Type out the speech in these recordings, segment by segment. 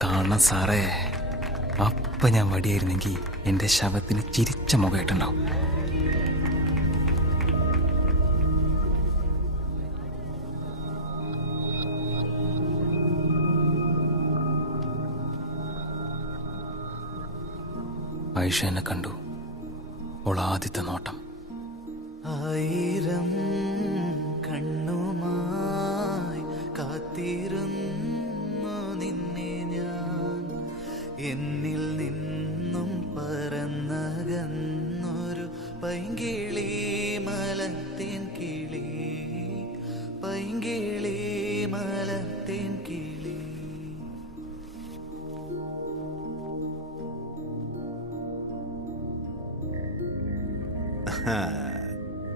കാണണം സാറേ, അപ്പം ഞാൻ വടിയായിരുന്നെങ്കിൽ എൻ്റെ ശവത്തിന് ചിരിച്ച മുഖമായിട്ടുണ്ടാവും. ആയിഷ എന്നെ കണ്ടു. ഓൾ ആദ്യത്തെ നോട്ടം. ആയിരം കണ്ണുമായി കാത്തിരുന്നു നിന്നെ ഞാൻ, എന്നിൽ നിന്നും പറന്നകന്നൊരു പൈങ്കിളി മലത്തേൻ കിളി, പൈങ്കിളി മലത്തേൻ കിളി.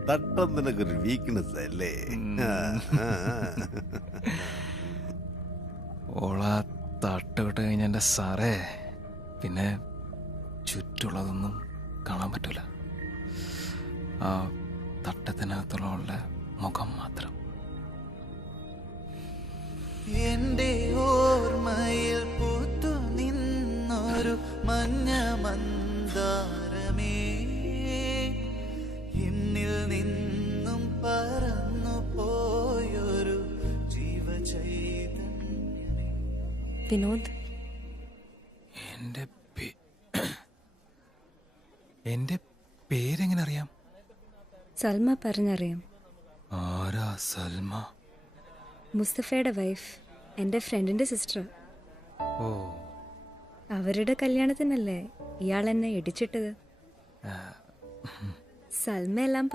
തട്ടം നിനക്കൊരു വീക്ക്നെസ് അല്ലേ? ഓളാ തട്ടുവിട്ട് കഴിഞ്ഞ എൻ്റെ സാറേ പിന്നെ ചുറ്റുള്ളതൊന്നും കാണാൻ പറ്റൂല. ആ തട്ടത്തിനകത്തുള്ള മുഖം മാത്രം. എന്റെ ഓർമ്മയിൽ പൂത്തു നിന്നൊരു മഞ്ഞ മന്ദാരമേ, എന്നിൽ നിന്നും പറന്നു പോയൊരു ജീവചൈതന്യമേ. വിനോദ്, എൻ്റെ പേരെങ്ങനെ അറിയാം? സൽമ പറഞ്ഞറിയാം. ആരാ സൽമ? മുസ്തഫയുടെ വൈഫ്, എൻ്റെ ഫ്രണ്ടിൻ്റെ സിസ്റ്റർ. ഓ, അവരുടെ കല്യാണത്തിനല്ലേ ഇയാൾ എന്നെ ഇടിച്ചിട്ടത്. സൽമ എല്ലാം